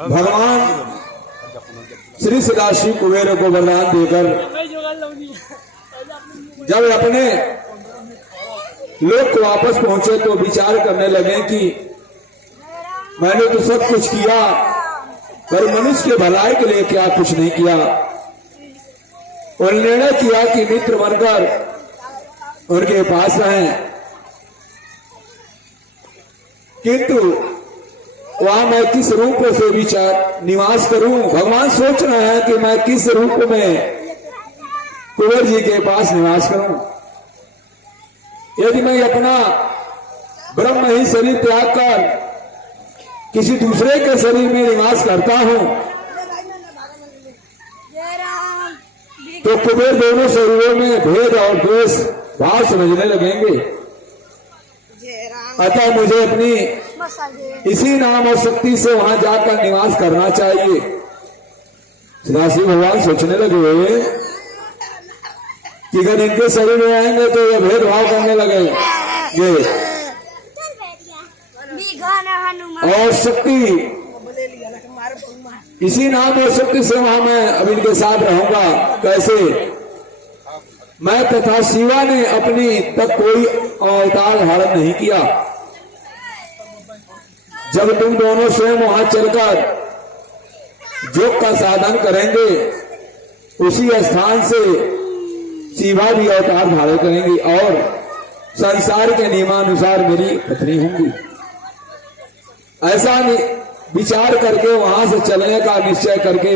भगवान श्री सदाशिव कुबेर को वरदान देकर जब अपने लोक को वापस पहुंचे तो विचार करने लगे कि मैंने तो सब कुछ किया पर मनुष्य के भलाई के लिए क्या कुछ नहीं किया। और निर्णय किया कि मित्र बनकर उनके पास रहें, किंतु वहां मैं किस रूप से विचार निवास करूं। भगवान सोच रहे हैं कि मैं किस रूप में कुंवर जी के पास निवास करूं। यदि मैं अपना ब्रह्म ही शरीर त्याग कर किसी दूसरे के शरीर में निवास करता हूं तो कुबेर दोनों शरीरों में भेद और द्वेष भाव समझने लगेंगे। अतः मुझे अपनी इसी नाम और शक्ति से वहां जाकर निवास करना चाहिए। सदाशिव भगवान सोचने लगे कि अगर इनके शरीर में आएंगे तो ये भेदभाव करने लगेंगे और शक्ति इसी नाम और शक्ति से वहां मैं अब इनके साथ रहूंगा कैसे। मैं तथा शिवा ने अपनी तक कोई अवतार धारण नहीं किया। जब तुम दोनों स्वयं वहां चलकर योग का साधन करेंगे उसी स्थान से शिवा भी अवतार धारण करेंगी और संसार के नियमानुसार मेरी पत्नी होंगी। ऐसा विचार करके वहां से चलने का निश्चय करके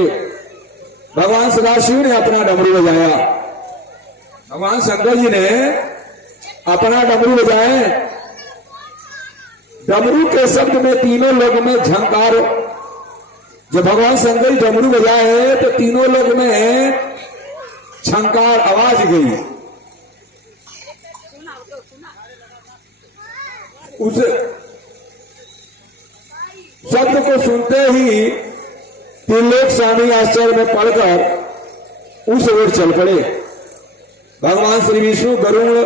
भगवान सदाशिव ने अपना डमरू बजाया। भगवान शंकर जी ने अपना डमरू बजाए। डमरू के शब्द में तीनों लोग में झंकार। जब भगवान शंकर जी डमरू बजाए तो तीनों लोग में झंकार आवाज गई। उस शब्द को सुनते ही तीन लोग स्वामी आश्चर्य में पड़कर उस ओर चल पड़े। भगवान श्री विष्णु गरुड़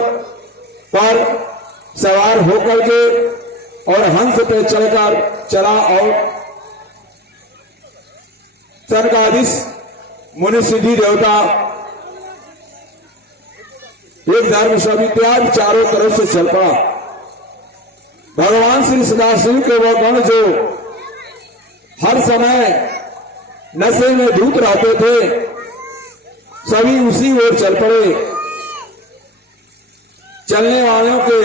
पर सवार होकर के और हंस पे चलकर चला और सनकादिश मुनि सिद्धि देवता एक धर्म सब इत्यादि चारों तरफ से चल पड़ा। भगवान श्री सदाशिव के वह गण जो हर समय नशे में धूत रहते थे सभी उसी ओर चल पड़े। चलने वालों के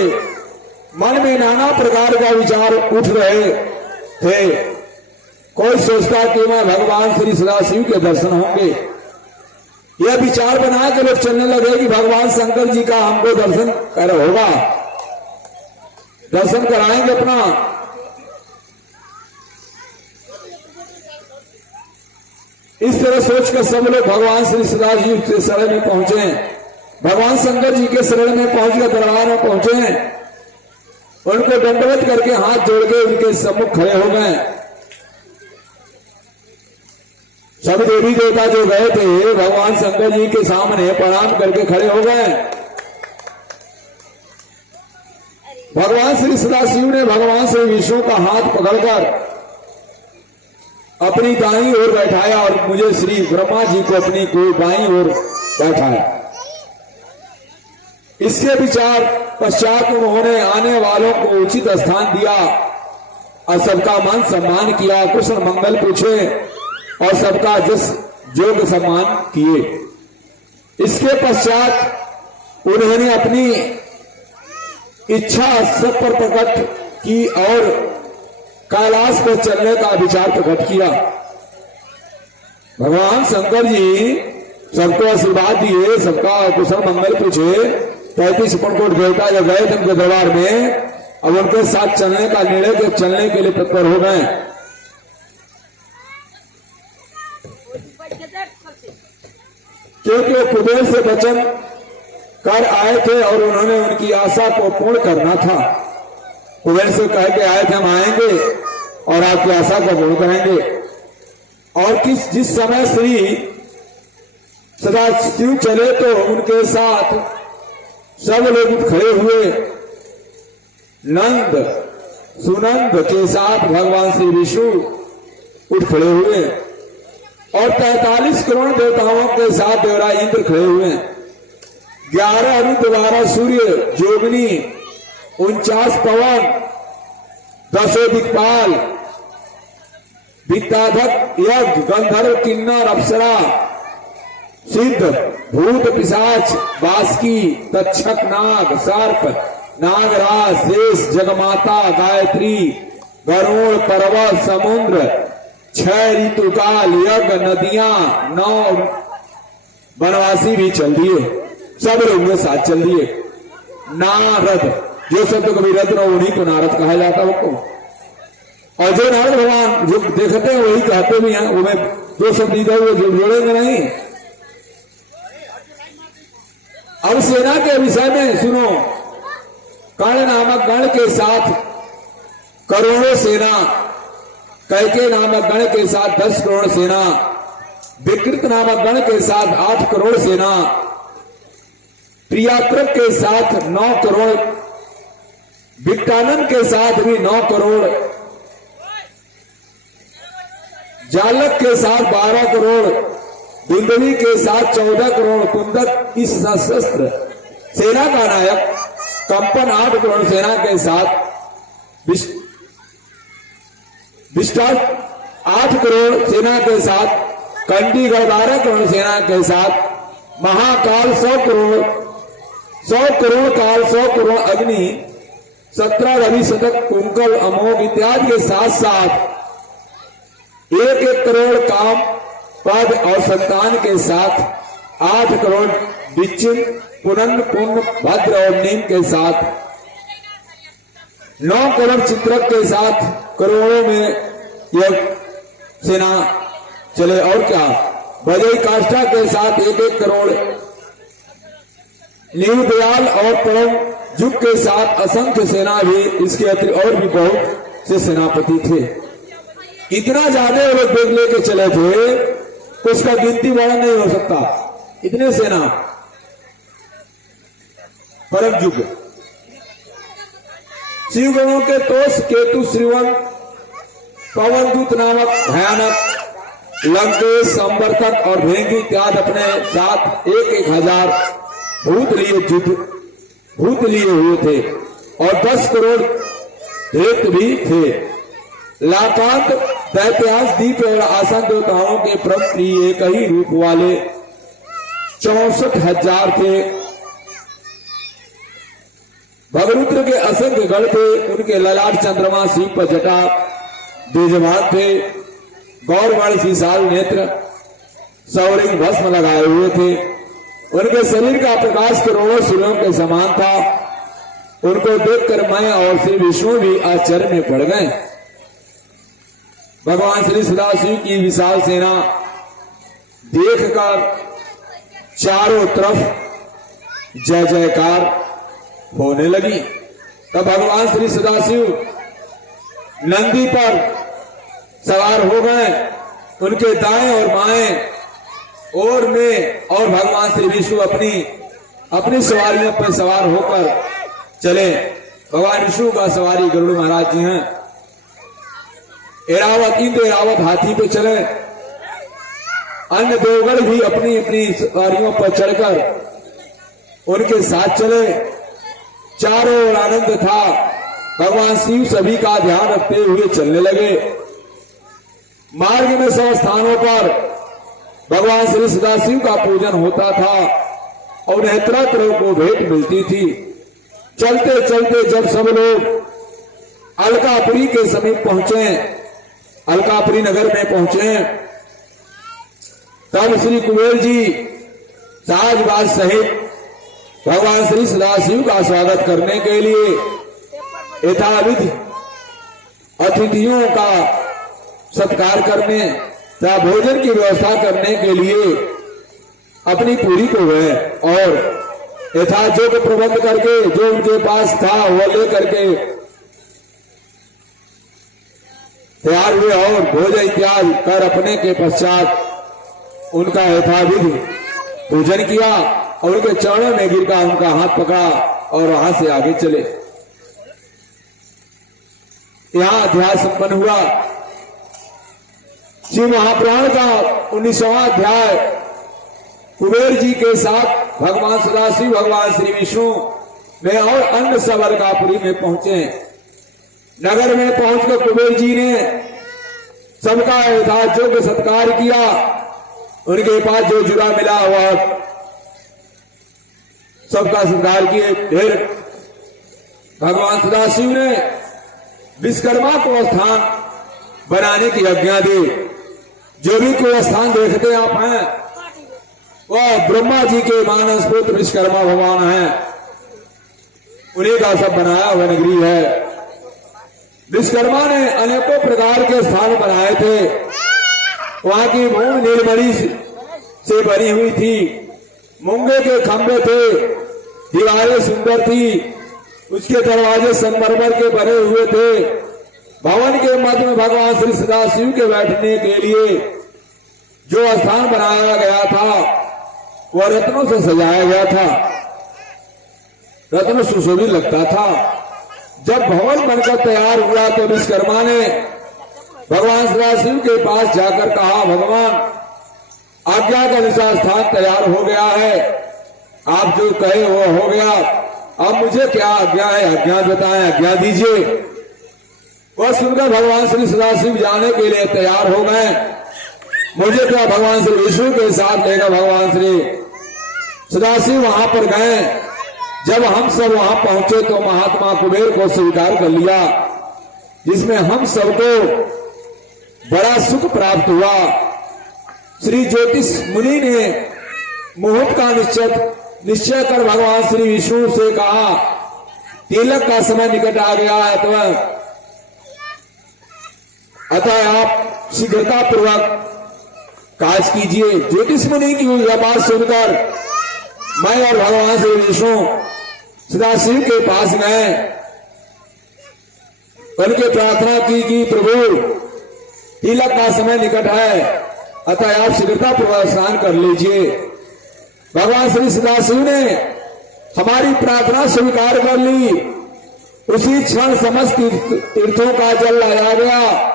मन में नाना प्रकार का विचार उठ रहे थे। कोई सोचता कि मैं भगवान श्री सदाशिव के दर्शन होंगे। यह विचार बना के लोग चलने लगे कि भगवान शंकर जी का हमको दर्शन कर होगा, दर्शन कराएंगे अपना। इस तरह सोचकर सब लोग भगवान श्री सदाशिव के शरण में पहुंचे। भगवान शंकर जी के शरण में पहुंचकर दरबार में पहुंचे। उनको दंडवत करके हाथ जोड़ के उनके सम्मुख खड़े हो गए। सब देवी देवता जो गए थे भगवान शंकर जी के सामने प्रणाम करके खड़े हो गए। भगवान श्री सदाशिव ने भगवान श्री विष्णु का हाथ पकड़कर अपनी दाईं ओर बैठाया और मुझे श्री ब्रह्मा जी को अपनी बाईं ओर बैठाया। इसके विचार पश्चात उन्होंने आने वालों को उचित स्थान दिया और सबका मान सम्मान किया, कुशल मंगल पूछे और सबका जस योग सम्मान किए। इसके पश्चात उन्होंने अपनी इच्छा सब पर प्रकट की और कैलाश पर चलने का विचार प्रकट किया। भगवान शंकर जी सबको आशीर्वाद दिए, सबका कुशल मंगल पूछे। 33 उपनकोट देवता जब गए थे उनके दरबार में, अब उनके साथ चलने का निर्णय के चलने के लिए तत्पर हो गए। क्योंकि वो कुबेर से वचन कर आए थे और उन्होंने उनकी आशा को पूर्ण करना था। कुबेर से कह के आए थे हम आएंगे और आपकी आशा को पूर्ण करेंगे। और जिस समय श्री सदाशिव चले तो उनके साथ सब लोग खड़े हुए। नंद सुनंद के साथ भगवान श्री विष्णु उठ खड़े हुए और 43 करोड़ देवताओं के साथ देवराज इंद्र खड़े हुए। 11 अनु 12 सूर्य जोगनी 49 पवन 10 दिक्पाल विद्याधक यज्ञ गंधर्व किन्नर अप्सरा सिद्ध भूत पिशाच बासकी तक्षक नाग सर्प नागराज शेष जगमाता गायत्री गरुड़ पर्वत समुद्र 6 ऋतुकाल यज्ञ नदियां 9 वनवासी भी चल दिए। सब लोग साथ चल दिए। नारद जो शब्द कभी रत्न उन्हीं को नारद कहा जाता है वो। और जो नारद भगवान जो देखते हैं वही कहते भी हैं। वो जो शब्द इधर वो जोड़ेंगे नहीं। अब सेना के विषय में सुनो। कर्ण नामक गण के साथ करोड़ों सेना, कैके नामक गण के साथ 10 करोड़ सेना, विकृत नामक गण के साथ 8 करोड़ सेना, प्रियात्रक के साथ 9 करोड़, विट्टानन के साथ भी 9 करोड़, जालक के साथ 12 करोड़, दुंदवी के साथ 14 करोड़, कुंदक इस सशस्त्र सेना का नायक कंपन 8 करोड़ सेना के साथ, विष्टा 8 करोड़ सेना के साथ, कंडीगढ़ 12 करोड़ सेना के साथ, महाकाल 100 करोड़, 100 करोड़ काल 100 करोड़ अग्नि 17 रवि शतक कुंकल अमोघ इत्यादि के साथ साथ 1-1 करोड़ काम पद और संतान के साथ 8 करोड़ विचिन पुनन पुण्य भद्र और नीम के साथ 9 करोड़ चित्रक के साथ करोड़ों में यह सेना चले। और क्या बजई काष्ठा के साथ 1-1 करोड़, नीव दयाल और परम जुग के साथ असंख्य सेना भी, इसके अतिरिक्त और भी बहुत से सेनापति थे। इतना ज्यादा वो लोग देख लेके चले थे उसका गिनती वर्णन नहीं हो सकता। इतने सेना परम युग शिवगणों के तोष केतु श्रीवन पवनदूत नामक भयानक लंकेश संवर्तक और भेंगी इत्यादि अपने साथ 1-1 हजार भूत लिए हुए थे और 10 करोड़ दैत्य भी थे। लाकांत दैत्यास दीप और आसन देवताओं के प्रिय एक ही रूप वाले 64,000 थे। भगरुद्र के असंख्य गढ़ थे। उनके ललाट चंद्रमा सीप पर जटा द्विजभाग थे। गौरवर्ण विशाल नेत्र सौरिंग भस्म लगाए हुए थे। उनके शरीर का प्रकाश करोड़ों सूर्यों के समान था। उनको देखकर मैं और श्री विष्णु भी आश्चर्य में पड़ गए। भगवान श्री सदाशिव की विशाल सेना देखकर चारों तरफ जय जयकार होने लगी। तब भगवान श्री सदाशिव नंदी पर सवार हो गए। उनके दाएं और बाएं ओर में और भगवान श्री विष्णु अपनी सवारियों पर सवार होकर चले। भगवान विष्णु का सवारी गरुड़ महाराज जी हैं। एरावत इंद्र एरावत हाथी पे चले। अन्य देवगण भी अपनी अपनी सवारियों पर चढ़कर उनके साथ चले। चारों ओर आनंद था। भगवान शिव सभी का ध्यान रखते हुए चलने लगे। मार्ग में सब स्थानों पर भगवान श्री सदाशिव का पूजन होता था और उन्हें तरह तरह को भेंट मिलती थी। चलते चलते जब सब लोग अलकापुरी के समीप पहुंचे, अलकापुरी नगर में पहुंचे, तब श्री कुबेर जी साजबाज सहित भगवान श्री सदाशिव का स्वागत करने के लिए यथाविधि अतिथियों का सत्कार करने तथा भोजन की व्यवस्था करने के लिए अपनी पूरी को गए और यथाजोग प्रबंध करके जो उनके पास था वह लेकर के तैयार हुए और भोजन इत्यादि कर अपने के पश्चात उनका यथाविधि पूजन किया और उनके चरणों में गिरकर उनका हाथ पकड़ा और वहां से आगे चले। यहां अध्याय संपन्न हुआ। श्री महापुराण का 19वां अध्याय कुबेर जी के साथ भगवान सदाशिव भगवान श्री विष्णु में और अन्य सब अलकापुरी में पहुंचे। नगर में पहुंचकर कुबेर जी ने सबका यथायोग्य सत्कार किया। उनके पास जो जुरा मिला हुआ सबका सत्कार किए। फिर भगवान सदाशिव ने विश्वकर्मा को स्थान बनाने की आज्ञा दी। जो भी कोई स्थान देखते आप हैं वह ब्रह्मा जी के मानस पुत्र विश्वकर्मा भगवान हैं। उन्हीं का सब बनाया हुआ नगरी है। विश्वकर्मा ने अनेकों प्रकार के स्थान बनाए थे। वहां की भूमि नीलमणि से बनी हुई थी। मूंगे के खंभे थे, दीवारें सुंदर थी, उसके दरवाजे संगमरमर के बने हुए थे। भवन के मध्य में भगवान श्री सदाशिव के बैठने के लिए जो स्थान बनाया गया था वह रत्नों से सजाया गया था। रत्न सुशोभित लगता था। जब भवन बनकर तैयार हुआ तो विश्वकर्मा ने भगवान सदाशिव के पास जाकर कहा, भगवान आज्ञा के अनुसार स्थान तैयार हो गया है, आप जो कहे वो हो गया, अब मुझे क्या आज्ञा है, आज्ञा बताएं, आज्ञा दीजिए। वह सुनकर भगवान श्री सदाशिव जाने के लिए तैयार हो गए। मुझे क्या, भगवान श्री विष्णु के साथ लेकर भगवान श्री सदाशिव वहां पर गए। जब हम सब वहां पहुंचे तो महात्मा कुबेर को स्वीकार कर लिया, जिसमें हम सबको बड़ा सुख प्राप्त हुआ। श्री ज्योतिष मुनि ने मुहूर्त का निश्चय कर भगवान श्री विष्णु से कहा, तिलक का समय निकट आ गया है, तो अतः आप शीघ्रता पूर्वक काज कीजिए। ज्योतिष मुनि की यह बात सुनकर मैं और भगवान श्री विष्णु सदाशिव के पास गए। उनके प्रार्थना की कि प्रभु तिलक का समय निकट है, अतः आप शीघ्रता पूर्वक स्नान कर लीजिए। भगवान श्री सदाशिव ने हमारी प्रार्थना स्वीकार कर ली। उसी क्षण समस्त तीर्थों का जल लाया गया।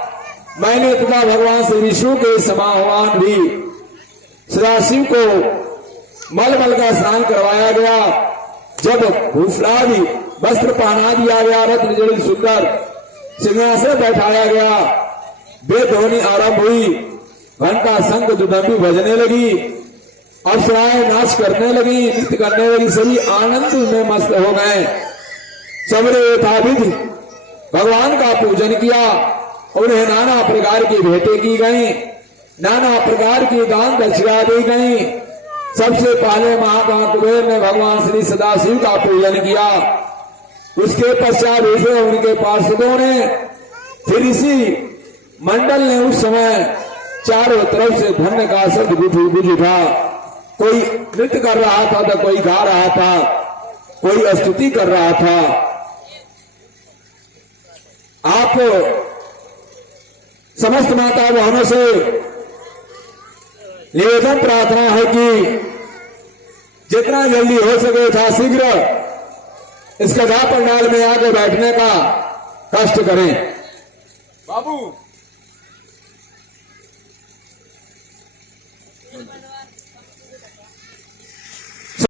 मैंने तथा भगवान श्री विष्णु के समाहवान भी सदाशिव को मलमल का स्नान करवाया गया। जब भूषणादि वस्त्र पहना दिया गया, रत्न जड़ित सुंदर सिंहासन बैठाया गया, वेद ध्वनि आरंभ हुई, घंटा शंख दुदंबी बजने लगी, अप्सराएं नाच करने लगी, नृत्य करने लगी। सभी आनंद में मस्त हो गए। सबने यथाविधि भगवान का पूजन किया। उन्हें नाना प्रकार की भेंटें की गई, नाना प्रकार की दान दक्षिणा दी गई। सबसे पहले महात्मा कुबेर ने भगवान श्री सदाशिव का पूजन किया। उसके पश्चात उसे उनके पार्षदों ने, फिर इसी मंडल ने उस समय चारों तरफ से धन्य का शब्द गूंज उठा। कोई नृत्य कर रहा था तो कोई गा रहा था, कोई स्तुति कर रहा था। आप समस्त माता बहनों से निवेदन प्रार्थना है कि जितना जल्दी हो सके यथाशीघ्र इस कथा पंडाल में आकर बैठने का कष्ट करें। बाबू